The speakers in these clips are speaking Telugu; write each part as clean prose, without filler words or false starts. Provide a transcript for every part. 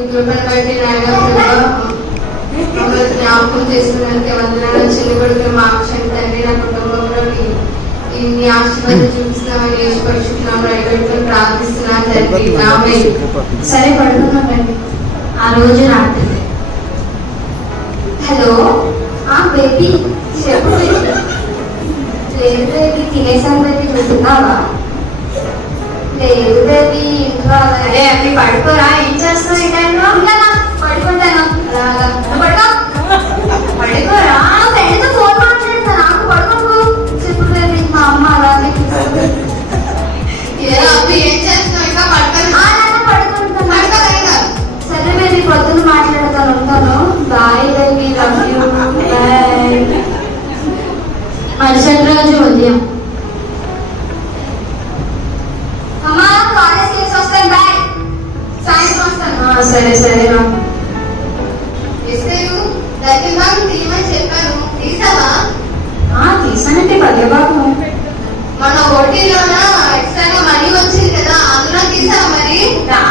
ఈ కృపను బట్టి జ్ఞాపకం చేసుకున్నందుకే వందనాలు. చిన్న కొడుకు మా అక్షరం తండ్రి నా కుటుంబంలో నీ ఆశీర్వాదం చూపిస్తున్నామని యేసు పరిశుద్ధనామములో అడిగి ప్రార్థిస్తున్నాను తండ్రి. ఆమేన్. సరే పడుకున్నామండి. ఆ రోజు రాత్రి హలో బేబీ చెప్పు. లేదు బేబీ, తినేసాను బేబీ. చూస్తున్నావా? లేదు బేబీ, ఇంట్లో అరే అవి పడుకోరా, ఏం చేస్తావు ఈ టైంలో? పడుకుంటాను. అలాగా పడుకో, పడుకోరా. ఫ్రెండ్తో ఫోన్ మాట్లాడతా, నాకు పడుకోకు. చెప్పు బేబీ. మా అమ్మ అలాగే ఏం చేస్తున్నావు? ఇంకా పడుకుంటాను. సరే బేబీ, పొద్దున్న మాట్లాడతాను. ఉంటాను. Bye baby, love you. Bye. మరుసటి రోజు ఉదయం అమ్మా కాలేజ్ చేసి వస్తాను. బాయ్. సాయంత్రం వస్తాను. సరే సరే రా. తీయమని చెప్పాను, తీసావా? తీసానంటే పర్యబాబు. మన ఓటీలోన ఎక్స్ట్రాగా మనీ వచ్చింది కదా, అందులో తీసావా? మరి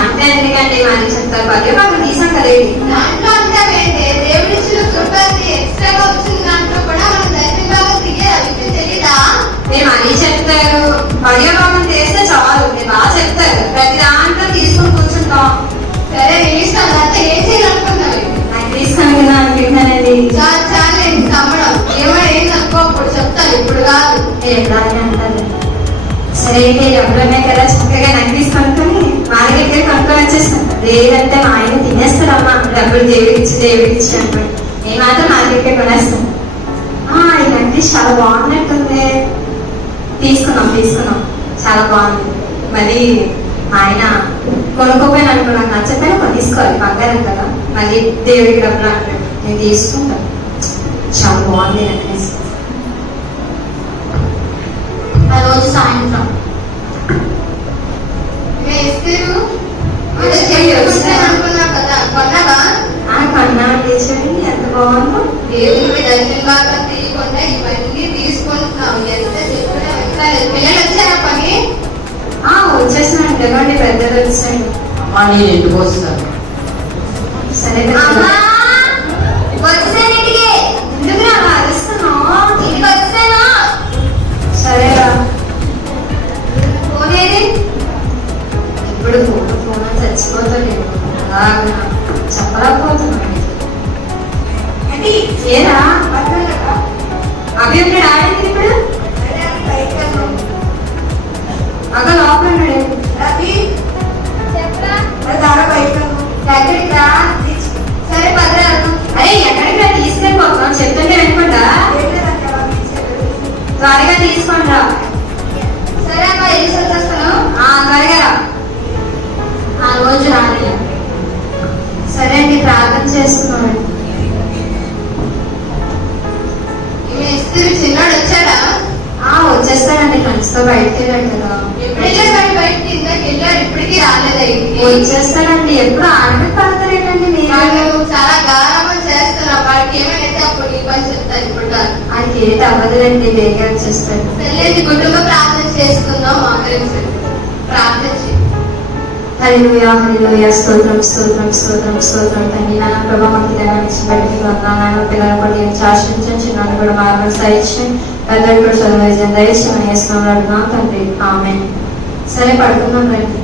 అంటే ఎందుకంటే మనీ చెప్తారు. పర్యబాబు తీసాం కదేంటి? దాంట్లో అంటావేంటి? దేవుడి ఇచ్చిన కృపది ఎక్స్ట్రాగా వచ్చింది. దాంట్లో కూడా మనం ధైర్యంగా తీయాలి. తెలీదా? మేము అన్నీ చెప్తారు. పర్యబాబు చేస్తే చాలు, మేము బాగా చెప్తారు. ప్రతి దాంట్లో తీసుకొని కూర్చుంటాం. సరే ఇష్టం. అంతా ఏం చేయాలనుకున్నావు? నాకు తీసుకొని కదా అనుకుంటానండి. చాలే తమ్మడం. ఏమైనా అనుకో, అప్పుడు చెప్తాను, ఇప్పుడు కాదు. ఎట్లాగే అంటారు. సరే ఎవరైనా కదా చక్కగా నాకు తీసుకొనుకొని మార్కెట్ కొనుక్కొని వచ్చేస్తాను. లేదంటే మా ఆయన తినేస్తాడమ్మా, డబ్బులు దేవుడిచ్చి అనుకోండి. నేను మాత్రం మార్కెట్ కొనేస్తాను. ఈ నక్లీస్ చాలా బాగున్నట్టుంది. తీసుకున్నాం చాలా బాగుంది. మరి ఆయన కొనుక్కోపోయిన అనుకో, నాకు నచ్చకపోయినా తీసుకోవాలి, బంగారం కదా. మళ్ళీ దేవుడికి డబ్బులు అంటాడు, నేను తీసుకుంటాను. చాలా బాగుంది నక్లీస్. ఆ రోజు సాయంత్రం అనుకున్నావు కదా, కొన్నావా? కొన్నా టీచర్, ఎంత బాగుందో. దేవుడి దర్శనం బాగా తీయకుండా ఇవన్నీ తీసుకుంటున్నావు. ఎంత చెప్పినా పిల్లలు వచ్చారా పని? వచ్చేసినాడు కదండి, పెద్దలు వచ్చాడు. అమ్మా నేను ఎందుకు వస్తాను? సరే సరేరా. ఇప్పుడు ఫోన్ చచ్చిపోతాడు. అలాగా చెప్పలేకపోతున్నాడు. ఏరా అవి ఉంటాడు ఆడింది ఇప్పుడు అక్క లోపల సరే భద్ర. అరే ఎక్కడికి తీసుకెళ్ళిపోతాం, చెప్తుంటే అనుకుంటా. త్వరగా తీసుకోండి రా. సరే అమ్మా, వెళ్ళి వచ్చేస్తాను. త్వరగా రా. ఆ రోజు రాని. సరే అండి, ప్రార్థన చేస్తున్నాడు. చిన్నాడు వచ్చాడా? వచ్చేస్తాడండి, ఫ్రెండ్స్ తో బయటకు వెళ్ళాడు కదా. ఎప్పుడు వెళ్ళాడు బయటకి? ఇందాక వెళ్ళాడు, ఇప్పటికీ రాలేదు. వచ్చేస్తాడండి. ఎప్పుడు ఆడమే పడతారేటండి మీరు? చాలా గారమం చేస్తున్నావు. వాడికి ఏమైనా అప్పుడు నీ పని చెప్తాను. ఇప్పుడు కాదు, ఆయనకి ఏది అవ్వదులండి, వేగే వచ్చేస్తాడు. వెళ్ళేది కుటుంబ ప్రార్థన చేసుకుందాం. ఆకలించండి, ప్రార్థన చేయండి. హల్లెలూయా హల్లెలూయా. స్తోత్రం స్తోత్రం స్తోత్రం స్తోత్రం తండ్రి. నాన్న ప్రభా మాకు దేవానికి బట్టి నాన్న పిల్లల పట్టి ఆశ్రయించండి. చిన్న కూడా మార్గం సహించండి. పెద్దలు కూడా చదువు దయచేసి వేసుకున్నాం అడుగున్నాం తండ్రి. ఆమేన్. సరే పడుకున్నాం రండి.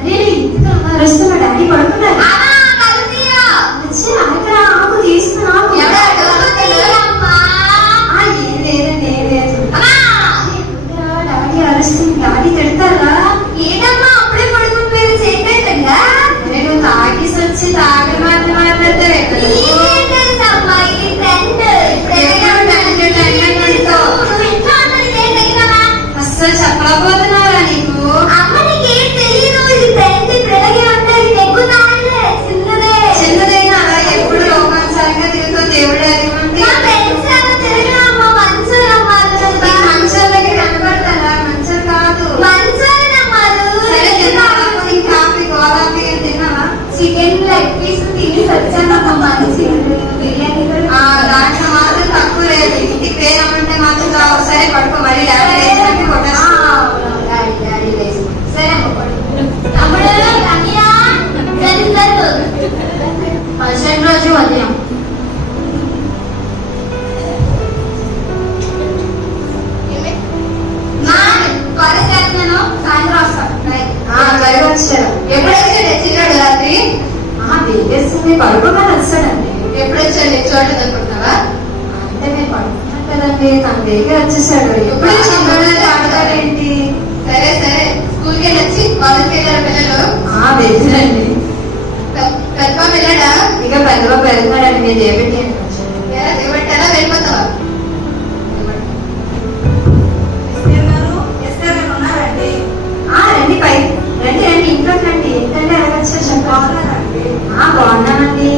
అరే ఇంతగా అరుస్తున్నా డాడీ పడుకున్నారు. ఆకు తీసుకున్నా. లేదండి ఏం లేదు. డాడీ అరుస్తుంది. డాడీ తిడతారా? ఏంటమ్మా అప్పుడే పడుకుని పేరు చేద్దా? నేను తాగేసి వచ్చి తాగని మాట్లాడతారు. అస్సలు చెప్పలేకపోతున్నారా నీకు? అమ్మ నీకేం తెలియదు. ఇది ఫ్రెండ్ ఇప్పుడు ఎలాగే ఉంటుంది. ఎక్కువ మీరు పడుకోగానే వస్తాడండి. ఎప్పుడు వచ్చాడు? నీ చోట అనుకుంటున్నావా? అంటే మీరు పడుకున్నాం కదండి, తన దగ్గర వచ్చేసాడు. ఎప్పుడు ఆడతాడేంటి? సరే సరే, స్కూల్కి వెళ్ళి వచ్చి కాలేజ్కి వెళ్ళారు పిల్లలు? వెళ్తుందండి. పెద్ద వెళ్ళాడా? ఇక పెద్దగా వెళ్తున్నాడండి. మీరు దేవెట్టి ఎలా దిగబెట్టారా? వెళ్ళిపోతావా? రండి పై రండి రండి, ఇంట్లోకి రండి. ఏంటంటే అడగచ్చు చెప్పాలండి. బాగున్నానండి.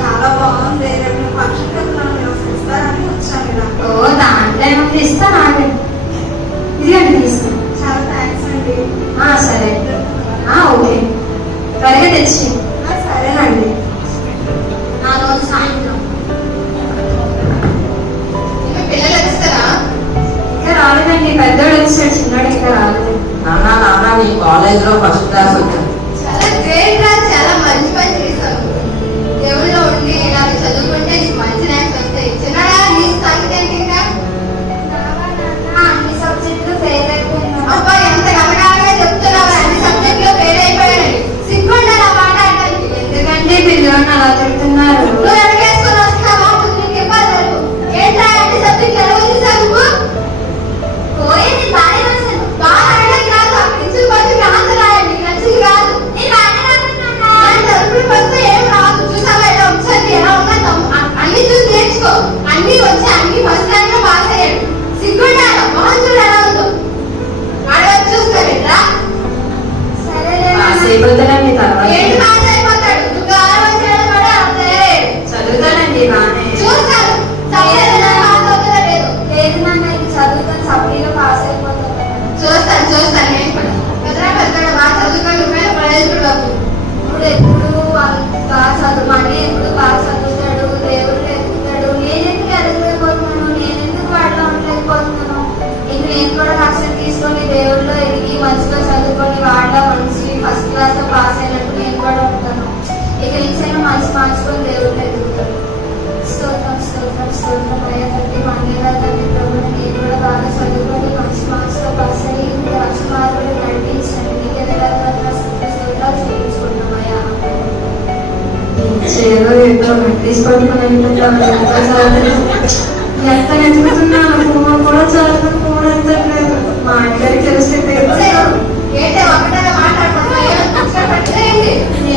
చాలా బాగుంది. రేపు ఫంక్షన్ వెళ్తున్నాను, మీరు ఇస్తారని వచ్చాను ఇలా. ఓ దాంట్లో ఏమన్నా ఇస్తాను, ఆగండి. ఇదిగండి తీసుకోండి. చాలా థ్యాంక్స్ అండి. సరే ఓకే, త్వరగా తెచ్చి. సరేనండి. నా రోజు సాయంత్రం. ఇంకా పిల్లలు వస్తారా? ఇంకా రాలేదండి, పెద్దోడు వచ్చాడు, చిన్నోడు ఇంకా రాలేదు. నాన్న నీ కాలేజ్ లో ఫస్ట్ క్లాస్ వచ్చాను. చాలా గ్రేట్ రా, చాలా మంచి పని చేశావు. దేవుళ్ళో ఉండి నాకు చదువుకుంటే నీకు మంచి ర్యాంక్స్ వస్తాయి. చిన్నడా నీ సంగతి ఏంటి? ఇంకా అన్ని సబ్జెక్టులు ఫెయిల్ అయిపోయినా. అబ్బా ఎంత గమనాలుగా చెప్తున్నావు, అన్ని సబ్జెక్టులో ఫెయిల్ అయిపోయాడు. సిగ్గుండాలి ఆ మాట అంటానికి. ఎందుకంటే పిల్లలు అలా తిడుతున్నారు. నువ్వు ఎరగేసుకొని వస్తున్నావా? నీకు ఇవ్వాలి. ఏంట్రా అన్ని సబ్జెక్టులు ఎరగొచ్చి చదువు పోయింది బాగా రాశాను. బాగా అడగడానికి రాదు. అక్కడ ఇచ్చిన కొంచెం ఆన్సర్ రాయండి, నచ్చింది కాదు. నేను బాగా రాస్తున్నానా? తలుపులు వస్తే ఏం రాదు. చూసావా ఎలా వచ్చేది, ఎలా ఉన్నా అన్ని చూసి నేర్చుకో. అన్ని వచ్చి అన్ని ఫస్ట్ ర్యాంక్ లో పాస్ అయ్యాడు. సిగ్గుండాలి, మొహం చూడు ఎలా ఉందో. ఆడవచ్చు చూస్తారేట్రా? పాస్ అయిపోతానండి తర్వాత. ఏంటి పాస్ అయిపోతాడు? నువ్వు ఆలోచన కూడా అంతే. చదువుతానండి బాగానే. చూస్తాను చదివేదా పాస్ అవుతుందా లేదు. లేదు నాన్న, ఇది చదువుతాను, సప్లీలో పాస్ అయిపోతాను. చూస్తాను నేను కూడా. పెద్దరా పెద్దరా బాగా చదువుకొని నువ్వే ప్రయోజకుడు బాబు. ఇప్పుడు ఎప్పుడు బాగా చదువు, మళ్ళీ ఎప్పుడు బాగా చదువుతాడు, దేవుడు ఎదుగుతాడు. నేనెందుకు ఎదగలేకపోతున్నాను? నేనెందుకు వాడిలో ఉండలేకపోతున్నాను? ఇంక నేను కూడా కష్టం తీసుకొని దేవుడిలో ఎదిగి మంచిగా చదువుకొని వాడిలో మంచి ఫస్ట్ క్లాస్ లో పాస్ అయినట్టు నేను కూడా ఉంటాను. ఇక ఇంచైనా మంచి మార్చుకొని దేవుడిలో ఎదుగుతాను. స్తోత్రం స్తోత్రం స్తోత్రం అయ్యా తండ్రి, మండేలా తండ్రి ప్రభు, నేను కూడా బాగా చదువుకొని మంచి మార్క్స్ తో పాస్ అయ్యి రక్ష మార్పులు నడిపించండి. నీకే స్తోత్రాలు చేయించుకుంటామయ్యా. చేలో ఏంటో తీసుకోవడం ఎంత ఎదుగుతున్నాను కూడా చదువు కూడా ఎత్తట్లేదు. మా ఇంటికి తెలిస్తే ఏంటి ఒకటే మాట్లాడుతున్నావు?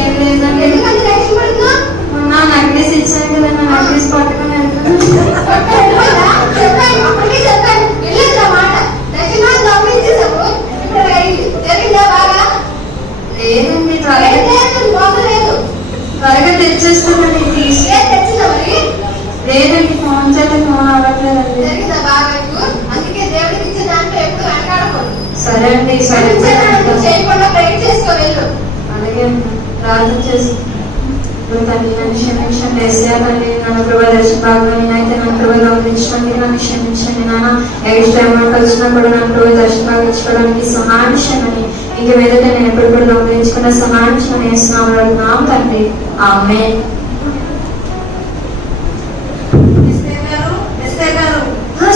ఏం లేదండి. ఎందుకంటే నెక్స్ట్ పడుతున్నా మొన్న నక్లీస్ ఇచ్చాను కదా, నా నక్లీస్ పట్టుకొని లేదండి, త్వరగా తెచ్చేస్తానండి. తీసి లేదండి, ఫోన్ చేస్తే ఫోన్ అవ్వట్లేదండి. అందుకే దేవుడికి ఇచ్చే దాంట్లో ఎప్పుడు వెనకాడకూడదు. సరే అండి, సరే చేయకుండా బ్రేక్ చేసుకో వెళ్ళు. అలాగే ప్రార్థన చేసి తండ్రి నన్ను క్షమించండి. ఏసయ్యా తండ్రి, నన్ను కృప దర్శనం అయితే నన్ను కృప గమనించండి, నన్ను క్షమించండి. నాన్న ఎయిట్ టైం కలిసినా కూడా నన్ను కృప దర్శనం సహాయం చేయమని, ఇక మీదట నేను ఎప్పుడు కూడా గమనించుకున్న సహాయం చేయమని వేస్తున్నాం తండ్రి. ఆమేన్.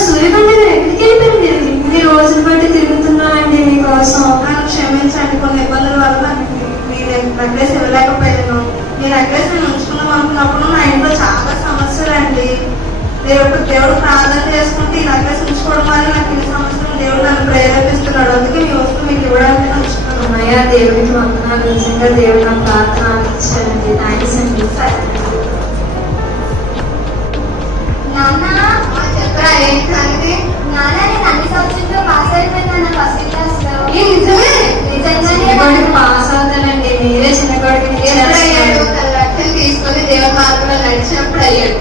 సూర్యకండ గారు ఎక్కడికి వెళ్ళిపోయారు? మీరు ఇన్ని రోజులు బట్టి తిరుగుతున్నానండి మీకోసం. నన్ను క్షమించండి, కొన్ని ఇబ్బందుల వల్ల మీ నెక్లెస్ ఇవ్వలేకపోయాను. మీ నెక్లెస్ నేను ఉంచుకుందాం అనుకున్నప్పుడు నా ఇంట్లో చాలా సమస్యలు అండి. దేవుడు ప్రార్థన చేసుకుంటే ఈ నెక్లెస్ ఉంచుకోవడం వల్ల నాకు ఈ సంవత్సరం దేవుడు నన్ను ప్రేరేపిస్తున్నాడు. అందుకే మీ వస్తువు మీకు ఇవ్వడానికి ఉంచుకున్నాను. అమ్మయ్య, దేవుడికి వందనాలు. నిజంగా దేవుడు నా ప్రార్థన ఆలకించాడండి. థ్యాంక్స్ అండి. చెప్పరా ఏంటి సంగతి? నేను అన్ని సబ్జెక్టులో పాస్ అయిపోయినా ఫస్ట్ క్లాస్ లో. నిజంగానే పాస్ అవుతానండి. మీరే చిన్నవాడికి ఎప్పుడు అయ్యాడు? తన రక్తం తీసుకొని దేవుడి మార్గంలో నడిచినప్పుడు అయ్యాడు.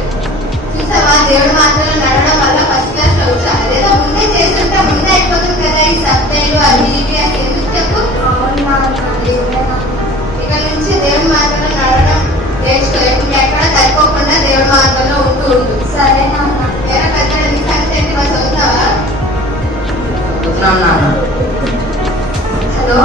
చూసావా, దేవుడి మార్గంలో నడవడం వల్ల ఫస్ట్ క్లాస్ లో వచ్చా. అదేదో ముందే చేస్తుంటే ముందే అయిపోతుంది కదా. ఈ సబ్జెక్టులు అవి ఇవి అని ఎందుకు చెప్పు. ఇక నుంచి దేవుడి మార్గంలో నడవడం నేర్చుకో. ఎక్కడ సరిపోకుండా దేవుడి మార్గంలో ఉంటూ. సరే నాన్న. వేరే పెద్ద నీ సంగతి ఏంటి? మరి చదువుతావా? చదువుతున్నాను నాన్న. హలో,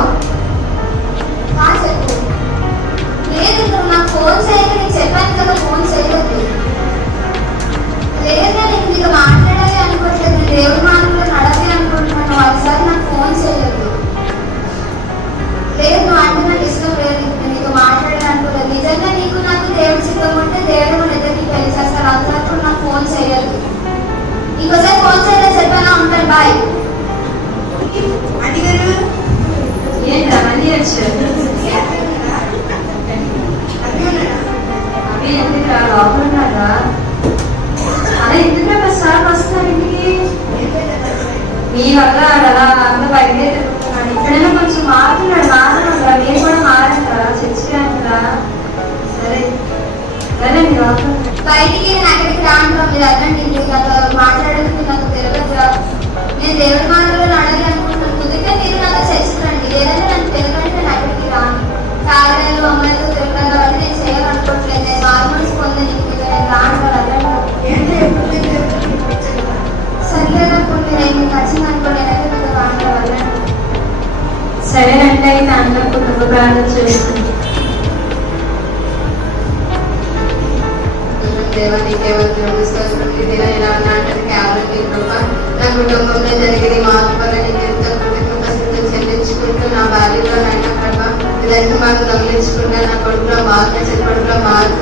దేవ నీకే వందనములు స్తోత్రం. ఈ దినం ఇలా ఉన్నట్టు కేవలం నీ కృప నా కుటుంబంలో జరిగింది మార్పు వల్ల నీకు ఎంతో కృతజ్ఞతలు చెల్లించుకుంటూ నా భార్యలో నైనా ప్రభా ఇదైతే మాకు గమనించుకుంటా నా కొడుకులో మార్పు చెడు కొడుకులో మార్పు